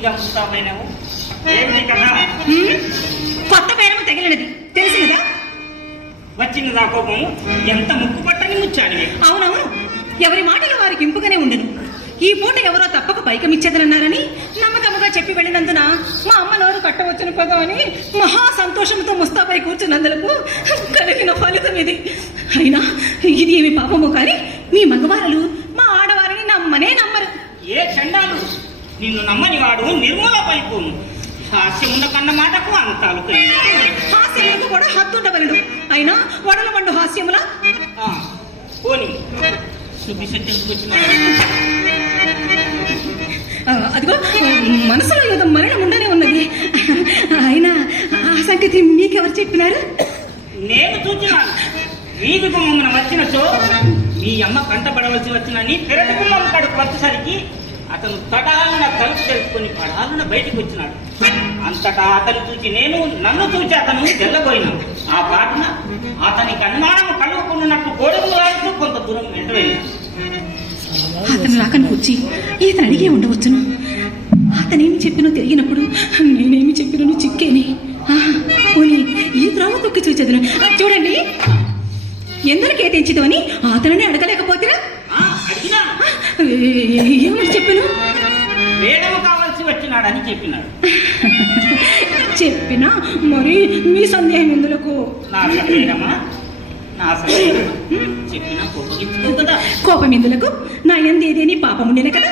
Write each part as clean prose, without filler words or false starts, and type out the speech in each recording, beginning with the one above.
పూర్తిగా ముస్తాబైనావు. ఏమిటి కదా కొత్త పేరము తగిలినది తెలుసు కదా. వచ్చింది ఆ కోపము. ఎంత ముక్కు పట్టని ముచ్చాని. అవునవును, ఎవరి మాటలు వారికి ఇంపుగానే ఉండను. ఈ పూట ఎవరో తప్పక పైకమిచ్చేదనన్నారని నమ్మకముగా చెప్పి వెళ్ళినందున మా అమ్మ నోరు కట్టవచ్చును కదా అని మహా సంతోషంతో ముస్తాపై కూర్చున్నందులకు కలిగిన ఫలితం ఇది. అయినా ఇది ఏమి పాపము కానీ మీ మగవారలు మా ఆడవారిని నమ్మనే నమ్మరు. ఏ చండాలు నిన్ను నమ్మని వాడు నిర్మూల పైపోను. హాస్యమున్న కన్న మాటకు అంతాలు. హాస్యములకు కూడా హద్దుండవలడు. అయినా వడల వండు హాస్యములా పోని వచ్చిన అదిగో మనసులో ఏదో మరణం ఉండనే ఉన్నది. అయినా ఆ సంగతి మీకెవరు చెప్పినారు? నేను చూచినాను. వీధి గుమ్మన వచ్చినచో మీ అమ్మ కంటపడవలసి వచ్చినని పెరటి గుమ్మం కడుపు వచ్చేసరికి అతను తటాలన తలుపు తెలుసుకొని పడాలన బయటకు వచ్చినాడు. అంతటా అతను చూచి నేను, నన్ను చూచి అతను తెల్లబోయినాను. ఆ పాటన అతనికి అనుమానం కలుగుకున్నట్టు గోడగులాడుతూ కొంత దూరం వెంట వెళ్ళాను. అతను రాకని వచ్చి ఈతను అడిగే ఉండవచ్చును. అతనేమి చెప్పినో తెలియనప్పుడు నేనేమి చెప్పినను చిక్కేని. పోనీ ఈ త్రోవ తొక్కి చూచేదను. చూడండి, ఎందుకు ఏతించదు అని అతనని అడగలేకపోతేరా? ఏమని చెప్పాను? వేడము కావాల్సి వచ్చినాడని చెప్పినాడు. చెప్పినా మరి మీ సందేహం ఎందులకు? నా సందేహమా? నా సందేహమా? చెప్పినా కోపం కదా. కోపం ఎందులకు? నా ఎందేదేని పాపముండేనే కదా.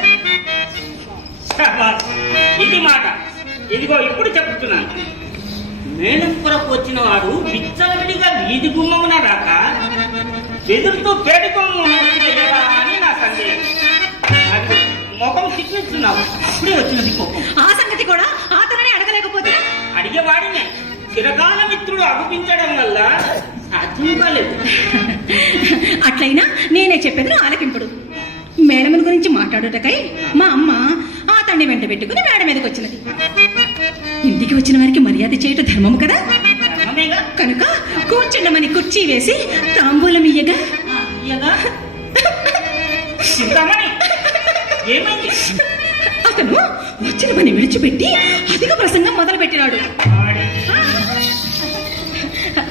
ఇది మాట. ఇదిగో ఇప్పుడు చెప్తున్నాను. మేనపురకు వచ్చిన వాడు విచ్చలవిడిగా వీధి గుమ్మమున రాక ఎదురుతూ పేడి గుమ్మం అని నా సందేహం. ముఖం చిక్కిస్తున్నావు. అప్పుడే వచ్చినది కోపం. ఆ సంగతి కూడా అతనని అడగలేకపోతే? అడిగేవాడిని చిరకాల మిత్రుడు అగుపించడం వల్ల సాధ్యం కాలేదు. అట్లయినా నేనే చెప్పేది ఆలకింపుడు. మేడమని గురించి మాట్లాడుటకై మా అమ్మ అతన్ని వెంట పెట్టుకుని మేడ మీదకి వచ్చినది. ఇంటికి వచ్చిన వారికి మర్యాద చేయటం ధర్మము కదా. కనుక కూర్చుండమని కుర్చీ వేసి తాంబూలం ఇయ్యగా అతను వచ్చిన పని విడిచిపెట్టి అధిక ప్రసంగం మొదలు పెట్టినాడు.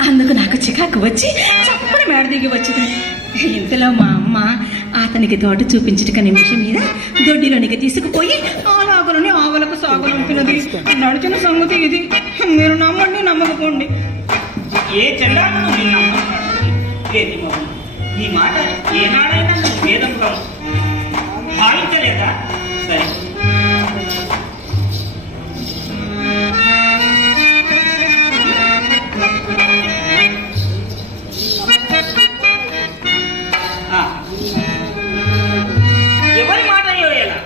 అందుకు నాకు చికాకు వచ్చి చప్పని మేడ దిగి వచ్చింది. ఇంతలో మా అమ్మ అతనికి తోట చూపించట నిమిషం మీద దొడ్డిలోనికి తీసుకుపోయి అలాగలోనే ఆవులకు సాగులంపినది. నడిచిన సంగతి ఇది. మీరు నమ్మండి, నమ్మకపోండి. ఏ చెల్లాను ఈ మాట ఏనాడైనా వేదంలో భావించలేదా? సరే, ఎవరి మాట ఎలా?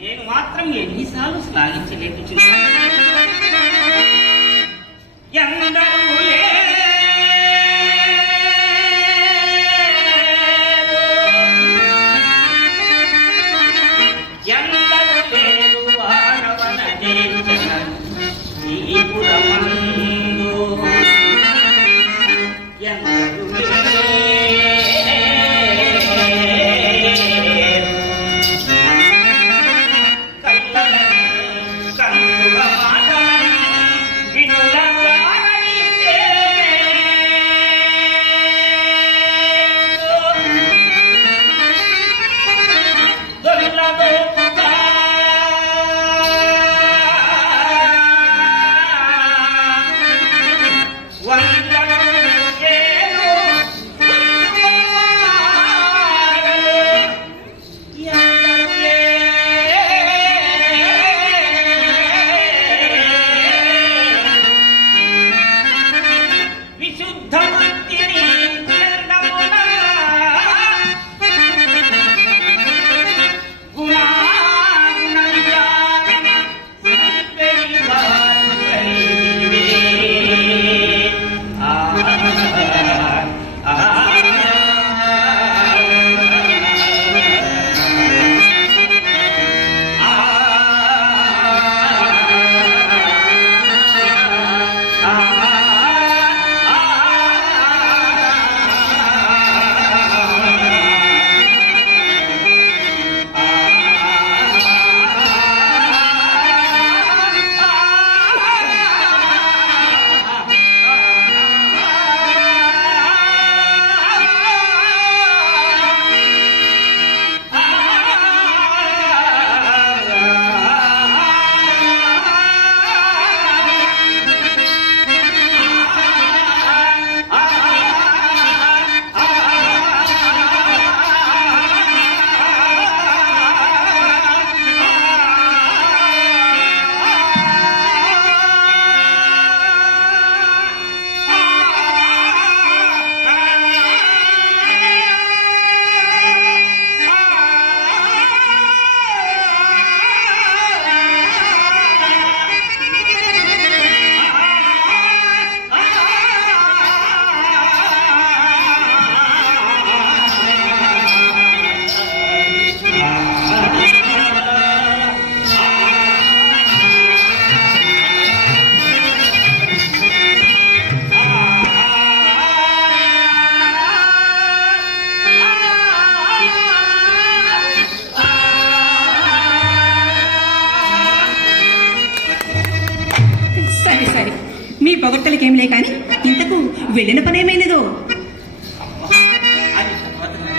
నేను మాత్రం ఎన్నిసార్లు శ్లాఘించలేదు. పొగట్టలకేంలే కాని ఇంతకు వెళ్ళిన పనేమైనదో? అది తర్వాత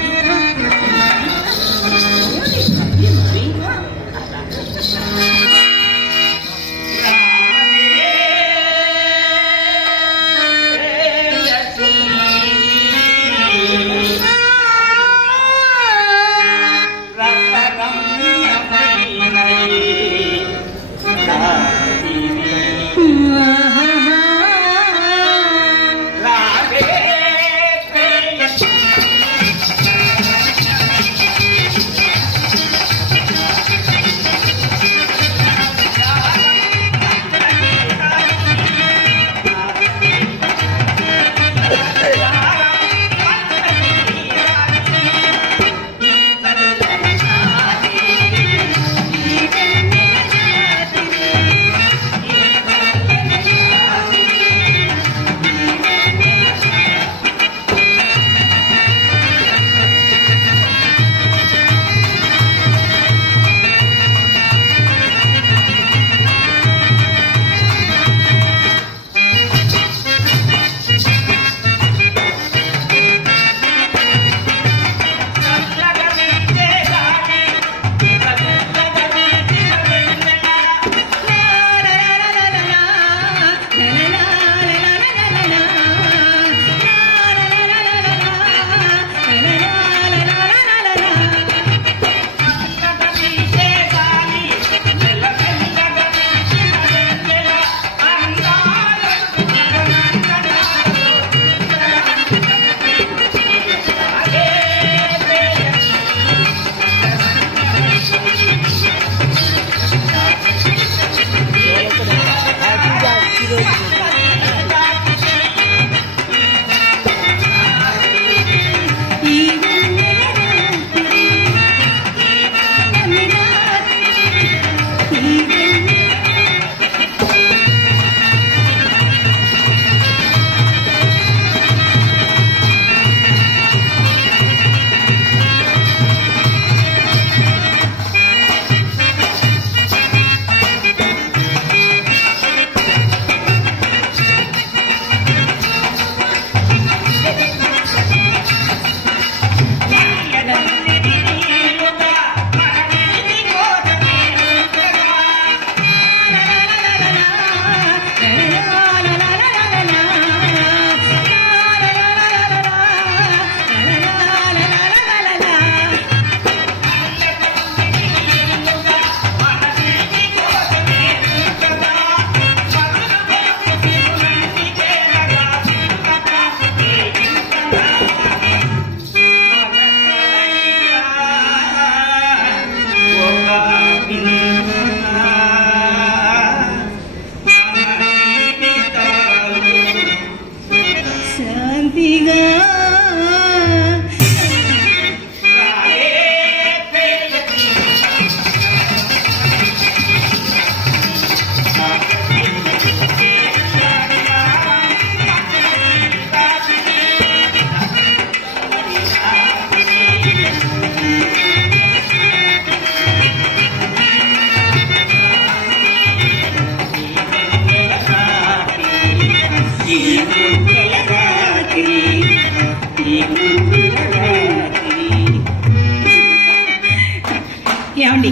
ఏమండి,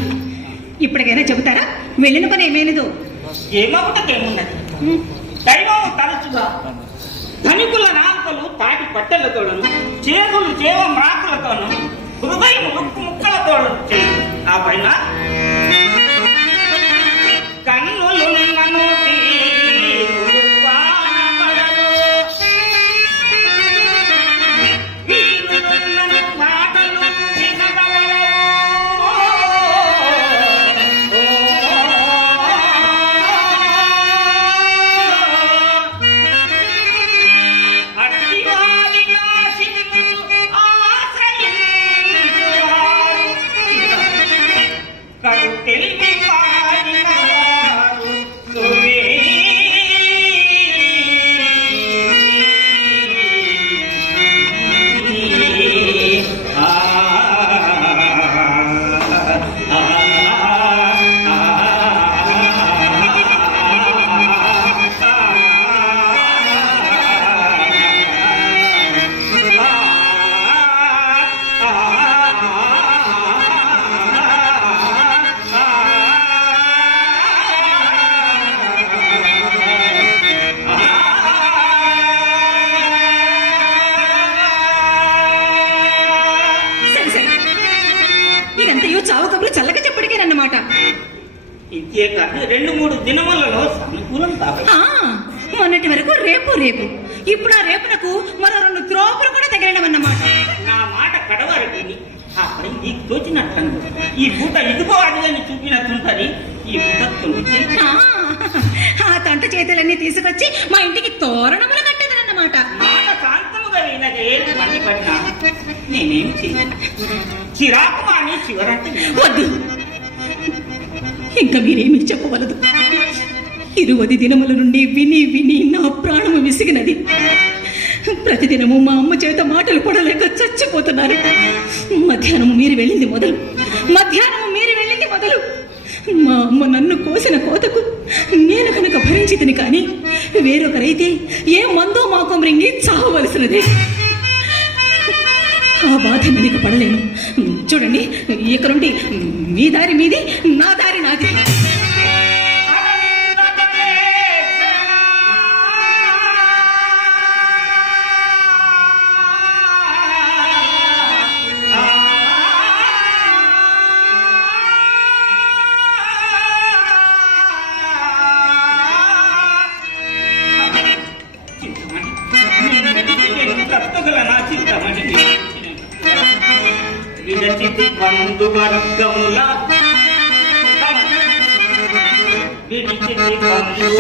ఇప్పటికైనా చెబుతారా వెళ్ళిన పని ఏమైనదో? ఏమవుటకేమున్నది, దైవం తరచుగా ధనికుల నాలుకలు తాటి పట్టెలతోను, చేతులు చేవ మ్రాకులతోను, హృదయం ముక్కు ముక్కలతోను ఆ పైన కన్నులు ఇదంతయో చావు కబులు చల్లక చెప్పడికేనన్నమాట. ఇంతేకాదు 2-3 దినములలో సానుకూలం కాబట్టి మొన్నటి వరకు రేపు రేపు, ఇప్పుడు ఆ రేపునకు మరో 2 త్రోపులు కూడా తగిలినవన్నమాట. నా మాట కడవరకు ఆపై నీకు తోచినట్లు ఈ పూట ఇదిగో అదిగని చూపినట్టుంటది. ఈ పూట తొలిచి ఆ తంట చేతులన్నీ తీసుకొచ్చి మా ఇంటికి తోరణములు కట్టేదన్నమాట. మాట శాంతముగా వినదే మండిపడినా నేనేం చేయను. చిరాకు మాని చివరంటే వద్దు, ఇంకా మీరేమీ చెప్పవలదు. 20 దినముల నుండి విని విని నా ప్రాణము విసిగినది. ప్రతిదినము మా అమ్మ చేత మాటలు పడలేక చచ్చిపోతున్నారు. మధ్యాహ్నము మీరు వెళ్ళింది మొదలు మా అమ్మ నన్ను కోసిన కోతకు నేను కనుక భరించితిని, కానీ వేరొకరైతే ఏ మందో మాకు రింగి చావవలసినదే. ఆ బాధ నేను పడలేను. చూడండి, ఇక్కడ నుండి మీ దారి మీది, నా దారి నాది. విడచితి బంధు వర్గముల